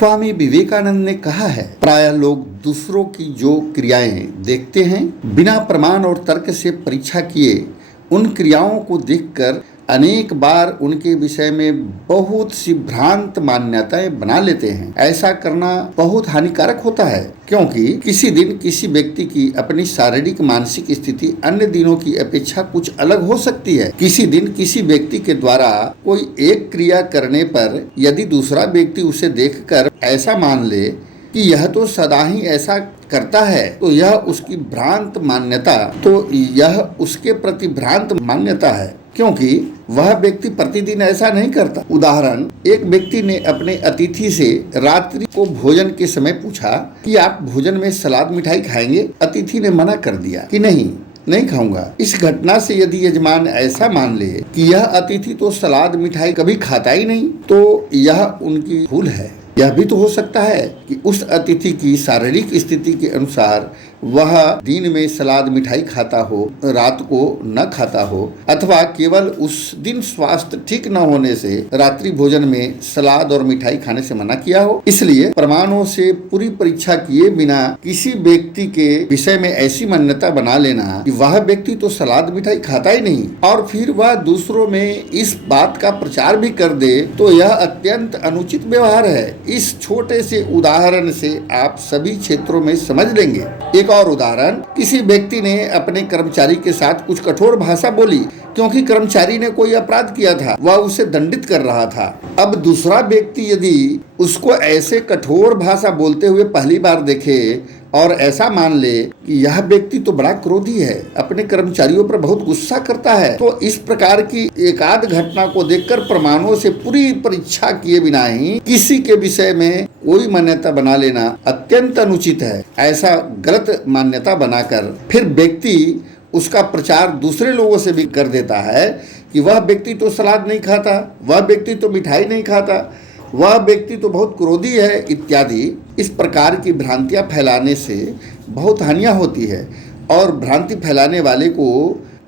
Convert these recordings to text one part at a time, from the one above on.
स्वामी विवेकानंद ने कहा है, प्रायः लोग दूसरों की जो क्रियाएं देखते हैं, बिना प्रमाण और तर्क से परीक्षा किए उन क्रियाओं को देखकर अनेक बार उनके विषय में बहुत सी भ्रांत मान्यताएं बना लेते हैं। ऐसा करना बहुत हानिकारक होता है, क्योंकि किसी दिन किसी व्यक्ति की अपनी शारीरिक मानसिक स्थिति अन्य दिनों की अपेक्षा कुछ अलग हो सकती है। किसी दिन किसी व्यक्ति के द्वारा कोई एक क्रिया करने पर यदि दूसरा व्यक्ति उसे देखकर ऐसा मान ले कि यह तो सदा ही ऐसा करता है, तो यह उसकी भ्रांत मान्यता यह उसके प्रति भ्रांत मान्यता है, क्योंकि वह व्यक्ति प्रतिदिन ऐसा नहीं करता। उदाहरण, एक व्यक्ति ने अपने अतिथि से रात्रि को भोजन के समय पूछा कि आप भोजन में सलाद मिठाई खाएंगे। अतिथि ने मना कर दिया कि नहीं खाऊंगा। इस घटना से यदि यजमान ऐसा मान ले कि यह अतिथि तो सलाद मिठाई कभी खाता ही नहीं, तो यह उनकी भूल है। यह भी तो हो सकता है कि उस अतिथि की शारीरिक स्थिति के अनुसार वह दिन में सलाद मिठाई खाता हो, रात को न खाता हो, अथवा केवल उस दिन स्वास्थ्य ठीक न होने से रात्रि भोजन में सलाद और मिठाई खाने से मना किया हो। इसलिए प्रमाणों से पूरी परीक्षा किए बिना किसी व्यक्ति के विषय में ऐसी मान्यता बना लेना कि वह व्यक्ति तो सलाद मिठाई खाता ही नहीं और फिर वह दूसरों में इस बात का प्रचार भी कर दे, तो यह अत्यंत अनुचित व्यवहार है। इस छोटे से उदाहरण से आप सभी क्षेत्रों में समझ लेंगे। एक और उदाहरण, किसी व्यक्ति ने अपने कर्मचारी के साथ कुछ कठोर भाषा बोली क्योंकि कर्मचारी ने कोई अपराध किया था, वह उसे दंडित कर रहा था। अब दूसरा व्यक्ति यदि उसको ऐसे कठोर भाषा बोलते हुए पहली बार देखे और ऐसा मान ले कि यह व्यक्ति तो बड़ा क्रोधी है, अपने कर्मचारियों पर बहुत गुस्सा करता है, तो इस प्रकार की एकाध घटना को देखकर प्रमाणों से पूरी परीक्षा किए बिना ही किसी के विषय में कोई मान्यता बना लेना अत्यंत अनुचित है। ऐसा गलत मान्यता बनाकर फिर व्यक्ति उसका प्रचार दूसरे लोगों से भी कर देता है कि वह व्यक्ति तो सलाद नहीं खाता, वह व्यक्ति तो मिठाई नहीं खाता, वह व्यक्ति तो बहुत क्रोधी है इत्यादि। इस प्रकार की भ्रांतियां फैलाने से बहुत हानियां होती है और भ्रांति फैलाने वाले को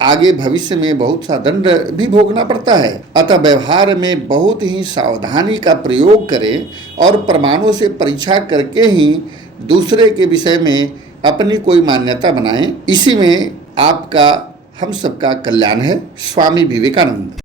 आगे भविष्य में बहुत सा दंड भी भोगना पड़ता है। अतः व्यवहार में बहुत ही सावधानी का प्रयोग करें और प्रमाणों से परीक्षा करके ही दूसरे के विषय में अपनी कोई मान्यता बनाएं। इसी में आपका हम सबका कल्याण है। स्वामी विवेकानंद।